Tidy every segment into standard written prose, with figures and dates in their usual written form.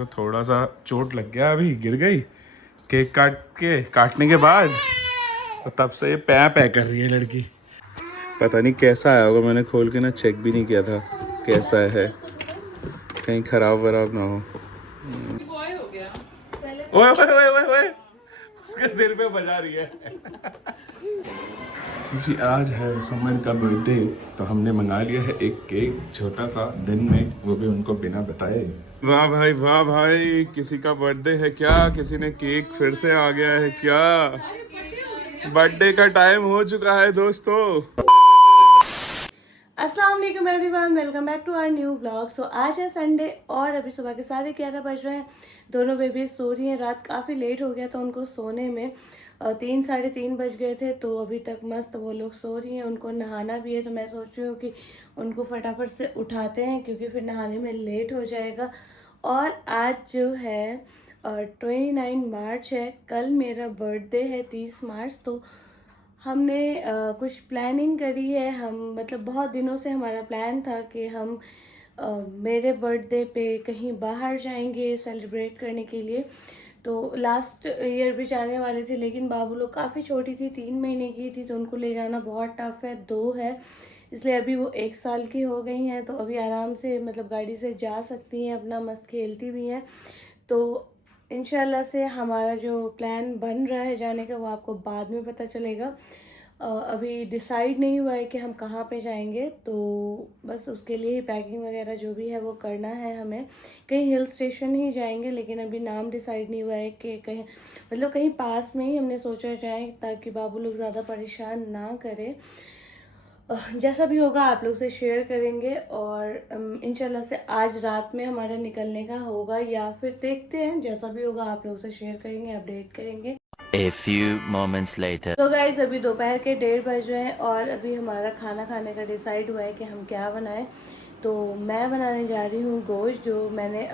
तो थोड़ा सा चोट लग गया, अभी गिर गई केक काटने के बाद, तो तब से ये पै कर रही है लड़की। पता नहीं कैसा आया होगा, मैंने खोल के ना चेक भी नहीं किया था कैसा है, कहीं खराब वराब ना हो। ओए ओए ओए ओए ओए, उसके सिर पे बजा रही है। क्योंकि आज है समर का बर्थडे, तो हमने मंगा लिया है एक केक छोटा सा दिन में, वो भी उनको बिना बताए। वाह भाई वाह भाई, किसी का बर्थडे है क्या? किसी ने केक फिर से आ गया है क्या? बर्थडे का टाइम हो चुका है दोस्तों। अस्सलाम वालेकुम everyone, welcome back to our new vlog. So आज है संडे और अभी सुबह के 11:30 बज रहे हैं। दोनों बेबी सो रही हैं। रात काफ़ी लेट हो गया था उनको सोने में, 3 साढ़े 3 बज गए थे, तो अभी तक मस्त वो लोग सो रही हैं। उनको नहाना भी है, तो मैं सोच रही हूँ कि उनको फटाफट से उठाते हैं क्योंकि फिर नहाने में लेट हो जाएगा। और आज जो है 29 मार्च है, कल मेरा बर्थडे है 30 मार्च। तो हमने कुछ प्लानिंग करी है। हम मतलब बहुत दिनों से हमारा प्लान था कि हम मेरे बर्थडे पे कहीं बाहर जाएंगे सेलिब्रेट करने के लिए। तो लास्ट ईयर भी जाने वाले थे, लेकिन बाबू लोग काफ़ी छोटी थी, 3 महीने की थी, तो उनको ले जाना बहुत टफ है। 2 है, इसलिए अभी वो 1 साल की हो गई हैं, तो अभी आराम से मतलब गाड़ी से जा सकती हैं, अपना मस्त खेलती भी हैं। तो इंशाल्लाह से हमारा जो प्लान बन रहा है जाने का, वो आपको बाद में पता चलेगा। अभी डिसाइड नहीं हुआ है कि हम कहाँ पे जाएंगे, तो बस उसके लिए ही पैकिंग वगैरह जो भी है वो करना है हमें। कहीं हिल स्टेशन ही जाएंगे, लेकिन अभी नाम डिसाइड नहीं हुआ है कि कहीं मतलब कहीं पास में ही हमने सोचा जाए, ताकि बाबू लोग ज़्यादा परेशान ना करें। जैसा भी होगा आप लोग से शेयर करेंगे, और इंशाल्लाह से आज रात में हमारा निकलने का होगा, या फिर देखते हैं, जैसा भी होगा आप लोग से शेयर करेंगे, अपडेट करेंगे। A few moments later. तो गाइस अभी दोपहर के 1:30 बज रहे हैं और अभी हमारा खाना खाने का डिसाइड हुआ है कि हम क्या बनाएं। तो मैं बनाने जा रही हूँ गोश्त, जो मैंने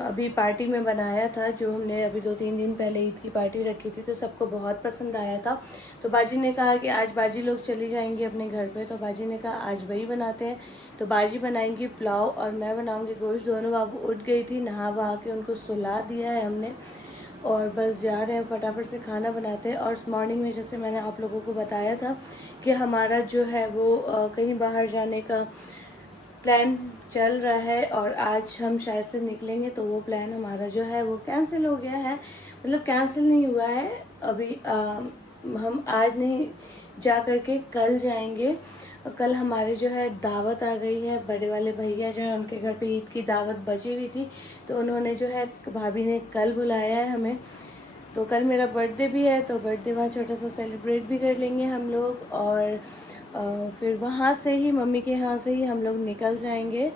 अभी पार्टी में बनाया था, जो हमने अभी 2-3 दिन पहले ईद की पार्टी रखी थी, तो सबको बहुत पसंद आया था। तो बाजी ने कहा कि आज बाजी लोग चली जाएंगी अपने घर पे, तो बाजी ने कहा आज वही बनाते हैं। तो बाजी बनाएंगी पुलाव और मैं बनाऊँगी गोश्त। दोनों बाबू उठ गई थी, नहा वहा के उनको सुला दिया है हमने, और बस जा रहे हैं फटाफट से खाना बनाते हैं। और मॉर्निंग में जैसे मैंने आप लोगों को बताया था कि हमारा जो है वो कहीं बाहर जाने का प्लान चल रहा है, और आज हम शायद से निकलेंगे, तो वो प्लान हमारा जो है वो कैंसिल हो गया है। मतलब कैंसिल नहीं हुआ है अभी, हम आज नहीं जा कर के कल जाएंगे। कल हमारे जो है दावत आ गई है, बड़े वाले भैया जो है उनके घर पे ईद की दावत बची हुई थी, तो उन्होंने जो है भाभी ने कल बुलाया है हमें। तो कल मेरा बर्थडे भी है, तो बर्थडे वहाँ छोटा सा सेलिब्रेट भी कर लेंगे हम लोग, और फिर वहाँ से ही मम्मी के यहाँ से ही हम लोग निकल जाएंगे।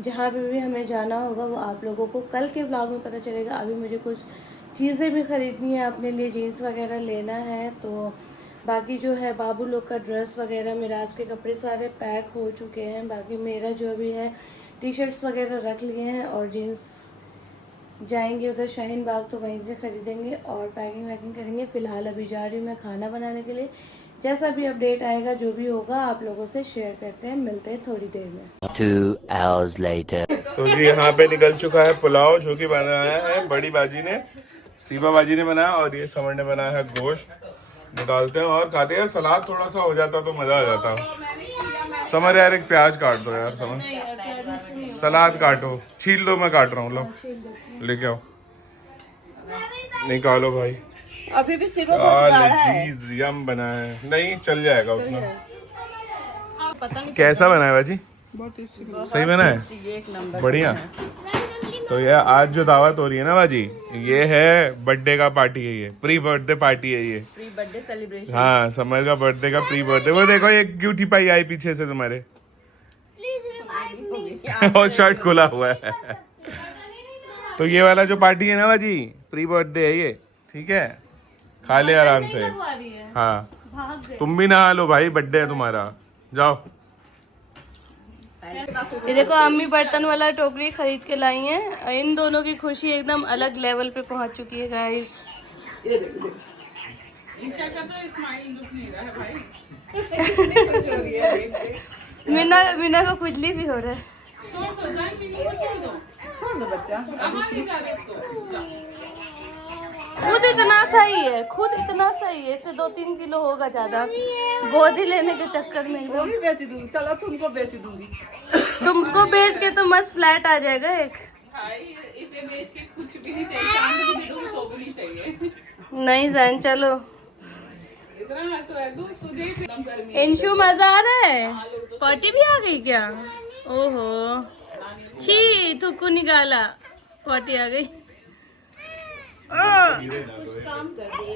जहाँ पे भी हमें जाना होगा वो आप लोगों को कल के व्लॉग में पता चलेगा। अभी मुझे कुछ चीज़ें भी ख़रीदनी है अपने लिए, जीन्स वगैरह लेना है। तो बाकी जो है बाबू लोग का ड्रेस वगैरह, मिराज के कपड़े सारे पैक हो चुके हैं। बाकी मेरा जो भी है टी शर्ट्स वगैरह रख लिए हैं, और जीन्स जाएंगे उधर शाहीन बाग, तो वहीं से ख़रीदेंगे और पैकिंग वैकिंग करेंगे। फ़िलहाल अभी जा रही हूँ मैं खाना बनाने के लिए। जैसा भी अपडेट आएगा, जो भी होगा आप लोगों से शेयर करते हैं। मिलते हैं थोड़ी देर में। 2 hours later. तो जी यहाँ पे निकल चुका है पुलाव, जो कि बनाया है बड़ी बाजी ने, सीबा बाजी ने बनाया, और ये समर ने बनाया है गोश्त। निकालते हैं और खाते हैं। सलाद थोड़ा सा हो जाता तो मज़ा आ जाता। समर यार एक प्याज काट दो यार, समर सलाद काटो, छील लो, मैं काट रहा हूँ, लो लेके आओ, निकालो भाई। अभी भी सिर्फ बहुत गाढ़ा है। लजीज यम बना है, नहीं चल जाएगा उतना। पता नहीं कैसा बना है बाजी? बहुत सही बना है, एक नंबर बढ़िया। तो ये आज जो दावत हो रही है ना बाजी, ये है बर्थडे का पार्टी है, ये प्री बर्थडे पार्टी है ये। Pre birthday celebration. हाँ, समर का बर्थडे का प्री बर्थडे। वो देखो ये क्यूटी पाई आई पीछे से तुम्हारे, और शर्ट खुला हुआ है। तो ये वाला जो पार्टी है ना बाजी, प्री बर्थडे है ये, ठीक है, खा ले आराम से। हाँ, तुम भी नहा लो भाई, बर्थडे है तुम्हारा, जाओ। ये देखो अम्मी बर्तन वाला टोकरी खरीद के लाई हैं। इन दोनों की खुशी एकदम अलग लेवल पे पहुंच चुकी है गाइस। मीना को खुजली भी हो रहा है। छोड़ दो बच्चा। खुद इतना सही है, खुद इतना सही है, इससे 2-3 किलो होगा ज्यादा। गोदी लेने के चक्कर में वो भी बेच दूंगी, चलो तुमको बेच दूंगी। तुमको बेच के तो मस्त फ्लैट आ जाएगा एक। भाई इसे बेच के कुछ भी नहीं चाहिए, चांद भी दे दूँ तो भी नहीं चाहिए। नहीं जान चलो। इतना हंस रहा है तू, तुझे ही एकदम गर्मी है। इंशु मजा आ रहा है। पॉटी भी आ गई क्या? ओहो छी, थुक्कू निकाला, पॉटी आ गई। कुछ काम कर दे,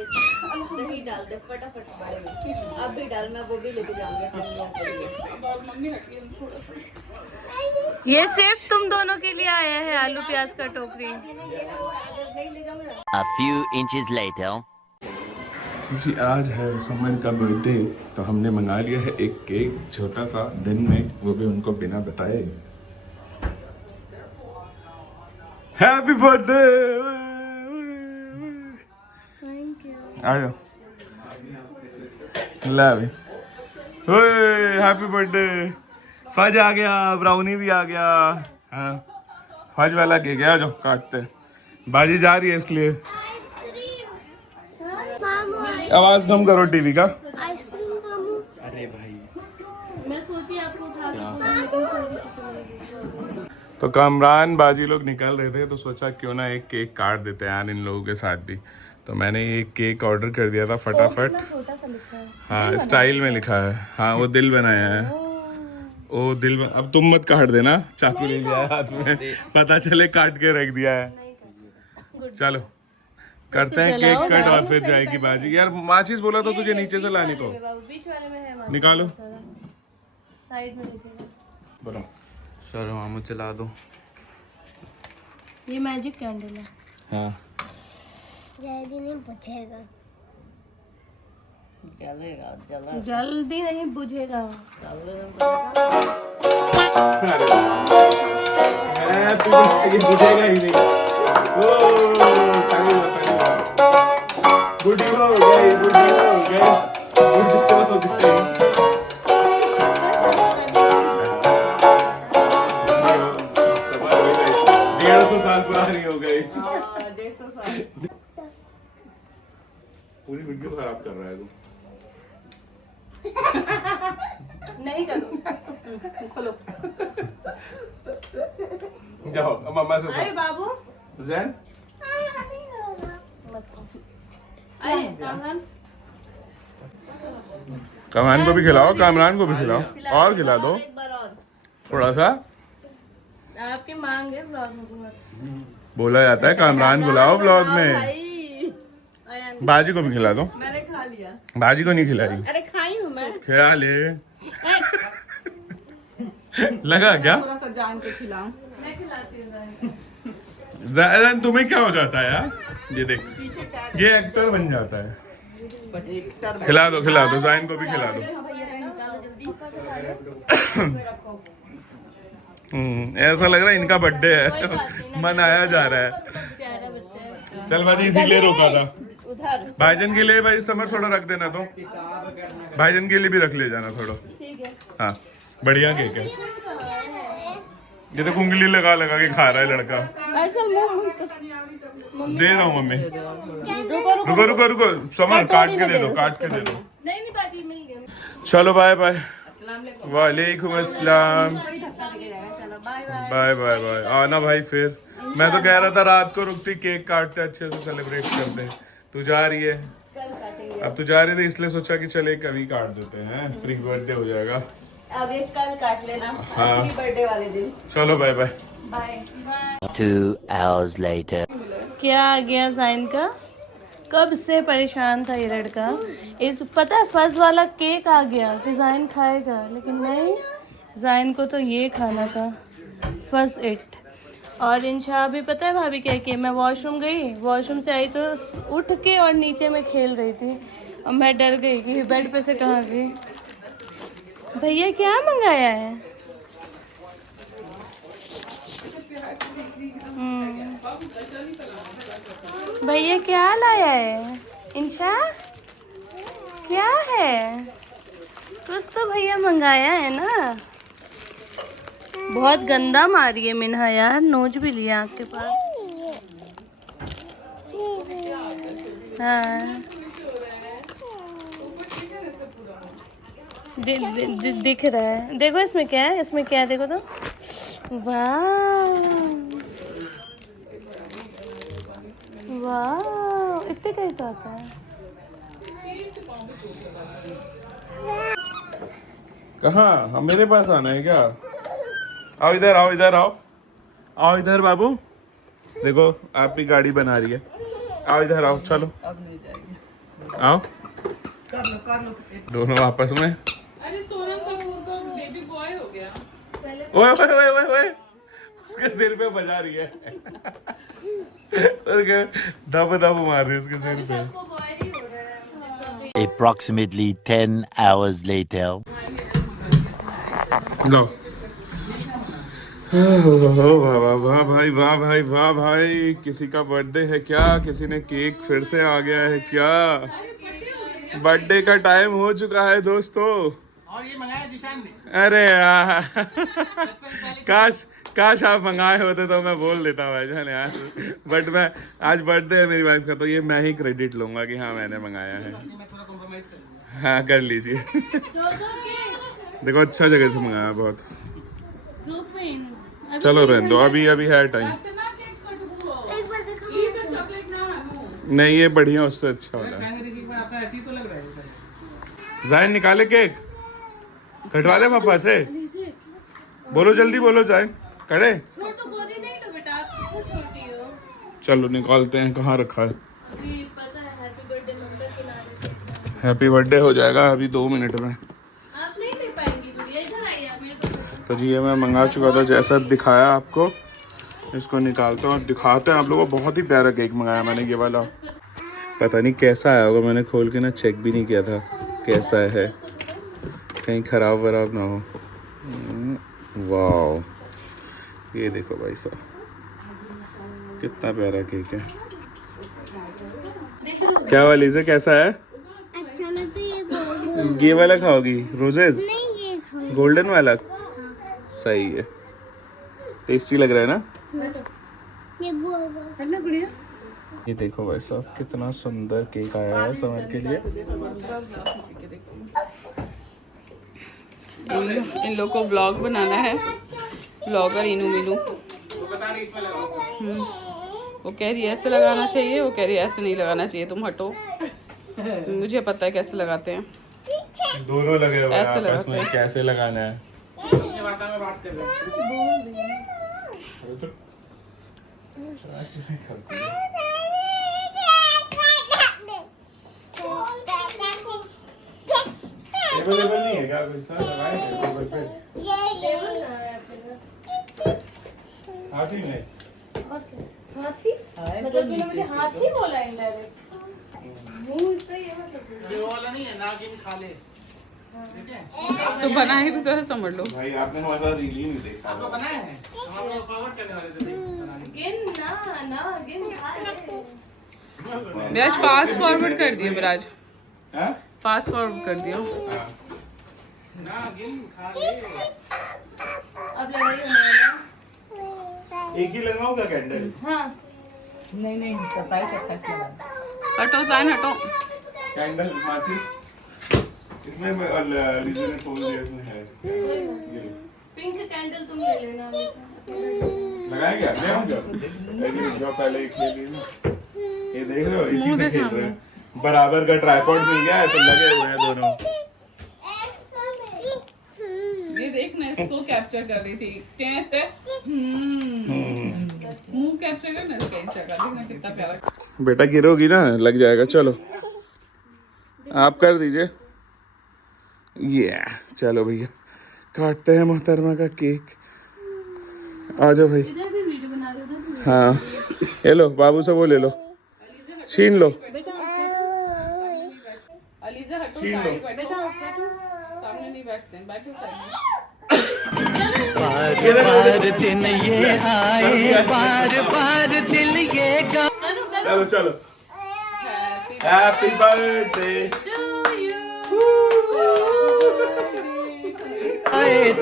दही डाल दे फटाफट पाए में। अब भी डाल, मैं वो भी लेके जाऊंगी। और मम्मी हटी है थोड़ा सा। ये सिर्फ तुम दोनों के लिए आया है आलू प्याज का टोकरी। A few inches later. क्योंकि आज है समर का बर्थडे तो हमने मंगा लिया है एक केक छोटा सा दिन में, वो भी उनको बिना बताए। Happy birthday. Thank you. आ जाओ, ला भाई। ओए हैप्पी बर्थडे। फज आ गया, ब्राउनी भी आ गया। हाँ फज वाला केक है, आ जाओ काटते हैं। बाजी जा रही है इसलिए आवाज कम करो टीवी का। मैं सोची आपको उठा तो कामरान बाजी लोग निकल रहे थे तो सोचा क्यों ना एक केक काट देते हैं यार इन लोगों के साथ भी। तो मैंने एक केक ऑर्डर कर दिया था फटाफट। छोटा सा लिखा है। हाँ स्टाइल में लिखा है। हाँ वो दिल बनाया है। ओ दिल अब तुम मत काट देना, चाकू ले लिया है हाथ में, पता चले काट के रख दिया है। चलो करते हैं केक कट और फिर जाएगी बाजी। यार माचिस बोला तो तुझे नीचे से लानी तो बीच वाले में है, निकालो। साइड में लिखेगा। बोलो चलो मामू चला दो। ये मैजिक कैंडल है। हाँ जल्दी नहीं बुझेगा। जलेगा, जला जल्दी नहीं बुझेगा। बुझेगा ही नहीं। गुडी हो गई, गुडी हो गई, गुडी हो गई। 150 साल पुरानी हो गई। 150 साल। पूरी वीडियो खराब कर रहा है तू। नहीं करो। खोलो। जाओ अब मम्मा से अरे बाबू जैन अरे कामरान, कामरान को भी खिलाओ, कामरान को भी खिलाओ और खिला दो एक बार और। थोड़ा सा। आपकी मांग है व्लॉग में मत। बोला जाता है कामरान बुलाओ व्लॉग में। भाई अयन बाजी को भी खिला दो। मैंने खा लिया। बाजी को नहीं खिलाई। अरे खाई हूँ मैं। खिला ले। लगा क्या? थोड़ा सा जान के खिलाऊं। मैं खिलाती हूँ। जैन तुम्हें क्या हो जाता है यार? ये देख, ये एक्टर बन जाता है। खिला दो जाइन को भी खिला दो। ऐसा लग रहा है इनका बर्थडे है, मनाया जा रहा है। प्यारा बच्चा है। चल बाजी इसीलिए रोका था। उधर भाईजन के लिए भाई समर थोड़ा रख देना, तो भाईजन के लिए भी रख ले जाना थोड़ा। ठीक है। हाँ बढ़िया केक है। ये तो उंगली लगा लगा के खा रहा है लड़का। ऐसा दे रहा हूँ मम्मी। रुको रुको रुको समर काट के दे दो, काट के दे दो। नहीं बाजी मिल गया। चलो बाय बाय। वालेकुम अस्सलाम। Bye bye bye. आना भाई फिर। मैं तो कह रहा था रात को रुकती, केक काटते, अच्छे से सेलिब्रेट करते। तू जा रही है, अब तू जा रही थी इसलिए सोचा कि चले कभी काट देते हैं, प्री बर्थडे हो जाएगा। अब एक कल काट लेना। हाँ। असली बर्थडे वाले दिन। चलो bye bye. Bye. 2 hours later. क्या आ गया जाइन का? कब से परेशान था ये लड़का। इस पता है फर्स्ट वाला केक आ गया कि जाइन खाएगा, लेकिन नहीं, जाइन को तो ये खाना था फर्स्ट इट। और इंशा भी पता है भाभी क्या किया, मैं वॉशरूम गई, वॉशरूम से आई तो उठ के और नीचे में खेल रही थी और मैं डर गई कि बेड पे से कहाँ गई। भैया क्या मंगाया है? भैया क्या लाया है? इंशा क्या है? कुछ तो भैया मंगाया है ना। बहुत गंदा मारी है मिन्हा यार, नोच भी लिया आँख के पास। हाँ दिख रहा है। देखो इसमें क्या है, इसमें क्या है देखो तो। वाह वाह, इतने का ही तो आता है। कहाँ? हम मेरे पास आना है क्या? आओ इधर, आओ इधर, आओ आओ इधर बाबू। देखो आपकी गाड़ी बना रही है। आओ इधर आओ, चलो आओ दोनों आपस में। अरे सोनम कपूर का बेबी बॉय हो गया। ओए ओए ओए ओए ओए, उसके सिर पे बजा रही है। उसके दब दब मार रही है उसके सिर पे। Approximately 10 hours later. लो। वाह वाह वाह भाई, वाह भाई, वाह भाई। किसी का बर्थडे है क्या? किसी ने केक फिर से आ गया है क्या? बर्थडे का टाइम हो चुका है दोस्तों। और ये मंगाया जिशान ने। अरे यार, काश आप मंगाए होते तो मैं बोल देता भाईजान यार। बट मैं आज बर्थडे है मेरी वाइफ का, तो ये मैं ही क्रेडिट लूंगा कि हाँ मैंने मंगाया है। मैं थोड़ा कॉम्प्रोमाइज कर लूंगा। हाँ कर लीजिए। देखो अच्छा जगह से मंगाया बहुत। चलो रहने दो, अभी अभी है टाइम। नहीं ये बढ़िया, उससे अच्छा वाला है। देखिए एक बार आपका ऐसे ही तो लग रहा है सर। जाइन निकाले केक, कटवा दे पापा से। बोलो जल्दी बोलो जाइन, करे। छोटू गोदी नहीं लो बेटा, आप तो छोटी हो। चलो निकालते हैं, कहाँ रखा है? अभी पता है हैप्पी बर्थडे नंबर खिला। हैप्पी बर्थडे हो जाएगा अभी 2 मिनट में। आप नहीं ले पाएंगी गुड़िया, इधर आइए आप मेरे पास। तो जी ये मैं मंगा चुका था, जैसा दिखाया आपको। इसको निकालता हूँ और दिखाते हैं आप लोगों को। बहुत ही प्यारा केक मंगाया मैंने ये वाला। पता नहीं कैसा आया होगा, मैंने खोल के ना चेक भी नहीं किया था कैसा है, कहीं ख़राब वराब ना हो। वाह ये देखो भाई साहब, कितना प्यारा केक है। क्या वाली से कैसा है? अच्छा मैं तो ये गोल्ड ये वाला खाओगी? रोजेज नहीं ये खाऊं। गोल्डन वाला सही है, टेस्टी लग रहा है ना। ये गोल्ड ये देखो भाई साहब कितना सुंदर केक आया है समर के लिए। इन लोग को ब्लॉग बनाना है, ब्लॉगर इनू मीनू। वो कह रही है ऐसे लगाना चाहिए, वो कह रही है ऐसे नहीं लगाना चाहिए, तुम हटो। मुझे पता है कैसे लगाते हैं। दोनों लगे हुए हैं ऐसे आपस लगाते में, हैं। कैसे लगाना है। अपनी भाषा में बात कर रहे हैं। अवेलेबल नहीं है क्या कोई सा? लगाएंगे टेबल पे। हाथी में हाथी मतलब तूने मुझे हाथी बोला इनडायरेक्ट। मुंह इसका ये मतलब ये वाला नहीं है, नागिन खा ले। ठीक है? तो बनाए भी तो है, समझ लो। भाई आपने हमारा रील ही नहीं देखा। आप लोग बनाए हैं? हम आप लोग फॉरवर्ड करने वाले थे बनाने के। गिन ना गिन खा ले। विराज फास्ट फॉरवर्ड कर दियो, विराज हाँ? फास्ट फॉरवर्ड कर दियो। हाँ। नागिन खा ले। अब लड़ाई होने वाला है। एक ही लगाऊं क्या कैंडल? हाँ नहीं 27-28 लगा। हटो जान हटो। कैंडल माचिस इसमें लीजिए ने खोल दिया, इसमें है ये लो। पिंक कैंडल तुम ले लेना। लगाया क्या? ले आऊं क्या? लेकिन जो पहले ही खेल ली ना, ये देख रहे हो इसी से खेल रहे हैं। बराबर का ट्राइपॉड मिल गया है तो लगे हुए हैं दोनों। ये देखना, इसको कैप्चर कर रही थी। कहते मुंह कैप्चर करना, इसका इंस्टाग्राम देखना कितना प्यारा। बेटा गिरोगी ना, लग जाएगा। चलो आप कर दीजिए। ये चलो भैया काटते हैं मोहतरमा का केक। आ जाओ भाई। इधर भी वीडियो बना रहे हो। हाँ ये लो, बाबू से वो ले लो, छीन लो। अलीजा हटो, छीन लो। साइड बैठो। सामने नहीं बैठते हैं, बैठो साइड में। चलो चलो। Happy birthday To you. ये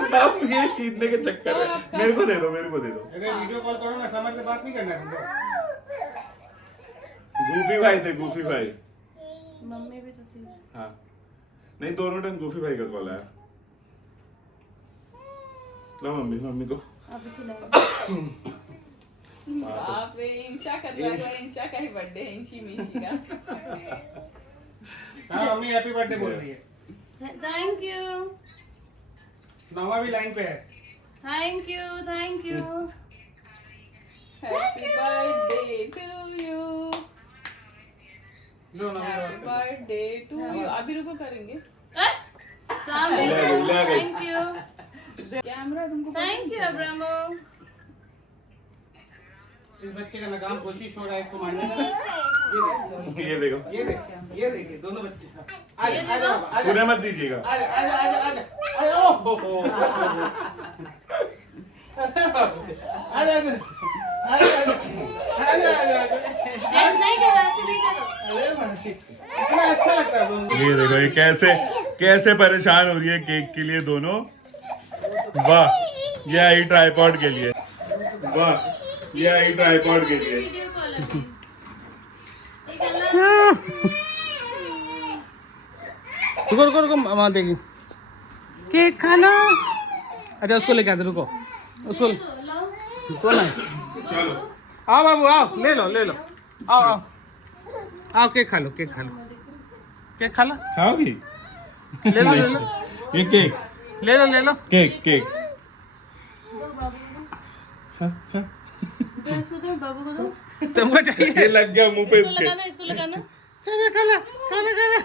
सब ये जीतने के चक्कर है। मेरे को दे दो, मेरे को दे दो। अगर वीडियो कॉल करो ना, समर से बात नहीं करना है तुमको। गूफी भाई थे, गूफी भाई। मम्मी भी तो थी। हाँ, नहीं दोनों टाइम गूफी भाई का कॉल आया। लो मम्मी, मम्मी को अभी खिलाओ। बाप रे, इंशा का इंशा का ही बर्थडे है, इंशी मिशी का। हाँ मम्मी हैप्पी बर्थडे बोल रही है। थैंक यू, नौवा भी लाइन पे है। Thank you, thank you. Happy birthday to you, लो नौवा बर्थडे टू यू। अभी रुको करेंगे। थैंक यू, कैमरा तुमको थैंक यू अब्रामो। इस बच्चे का नाकाम कोशिश हो रहा है इसको मारने का। ये देखो, ये देखिए दोनों बच्चे। आजा आजा बाबा, आजा पूरे मत दीजिएगा। आजा आजा आजा आजा आजा ओह हो हो आजा आजा आजा नहीं करो, ऐसे नहीं करो। इतना अच्छा लगता है दोनों। ये देखो, ये कैसे कैसे परेशान हो रही है केक के लिए दोनों। वाह, ये आई ट्राइपॉड के लिए। वाह, ये आई ट्राइपॉड के लिए। वीडियो कॉल अभी। रुको रुको रुको, वहाँ देखिए केक खाना। अच्छा उसको लेके आते, रुको उसको कौन है? चलो, आओ बाबू आओ, ले लो ले लो, आओ आओ आओ, केक खा लो, केक खा लो, केक खा लो, खाओगी? ले लो ले लो ये केक, ले लो ले लो। Cake cake. दो इसको दो, बाबू को दो। तुमको चाहिए? ये लग गया मुंह पे इसको इसके। लगाना, इसको लगाना। खाला खाला खाला खाला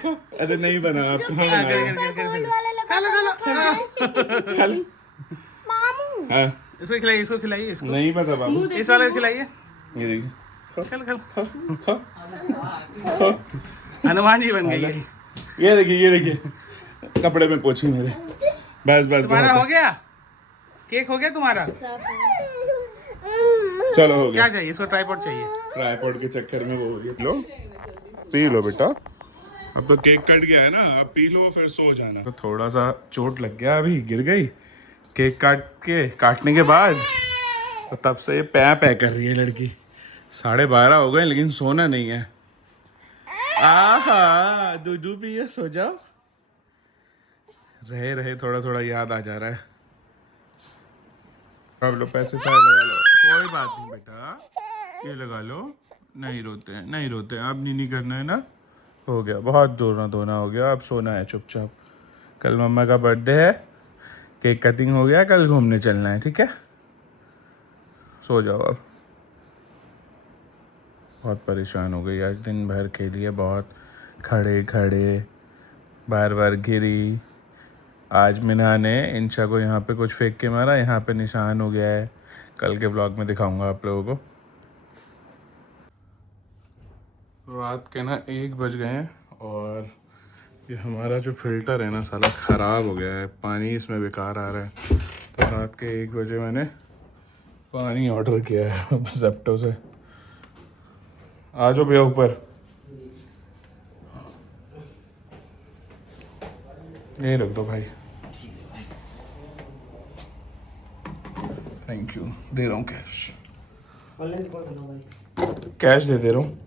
अरे नहीं बना, आप कहाँ बना रहे हो? खाला खाला। खा लो। हाँ, इसको खिलाइए, इसको खिलाइए, इसको नहीं पता बाबू। इस वाले को खिलाइए। ये देखिए, खाला खाला। खाओ खाओ। हनुमान जी बन गई है। ये देखिए, ये देखिए, कपड़े में पोछी मेरे। बस बस तुम्हारा बहुत हो गया, केक हो गया तुम्हारा। चलो हो क्या गया। चाहिए इसको? ट्राइपॉड चाहिए। ट्राइपॉड के चक्कर में वो हो गया। लो, पी लो बेटा। अब तो केक कट गया है ना, अब पी लो फिर सो जाना। तो थोड़ा सा चोट लग गया, अभी गिर गई केक काटने के बाद। तो तब से ये पै कर रही है लड़की। 12:30 हो गए लेकिन सोना नहीं है। आहा, दूध पिए, सो जाओ। रहे रहे थोड़ा थोड़ा याद आ जा रहा है। अब लो पैसे सारे लगा लो, कोई बात नहीं बेटा, ये लगा लो। नहीं रोते हैं, नहीं रोते हैं, अब नहीं करना है ना। हो गया, बहुत रोना धोना हो गया, अब सोना है चुपचाप। कल मम्मा का बर्थडे है, केक कटिंग हो गया, कल घूमने चलना है, ठीक है? सो जाओ अब। बहुत परेशान हो गई आज, दिन भर खेली है बहुत, खड़े खड़े, बार बार गिरी। आज मिना ने इंशा को यहाँ पे कुछ फेंक के मारा, यहाँ पे निशान हो गया है। कल के व्लॉग में दिखाऊंगा आप लोगों को। रात के ना 1 बज गए हैं और ये हमारा जो फ़िल्टर है ना साला ख़राब हो गया है, पानी इसमें बेकार आ रहा है। तो रात के 1 बजे मैंने पानी ऑर्डर किया है ज़ेप्टो से। आ जाओ भैया ऊपर। यही रख दो भाई। थैंक यू, दे रहा हूँ कैश। कैश दे रहा हूँ।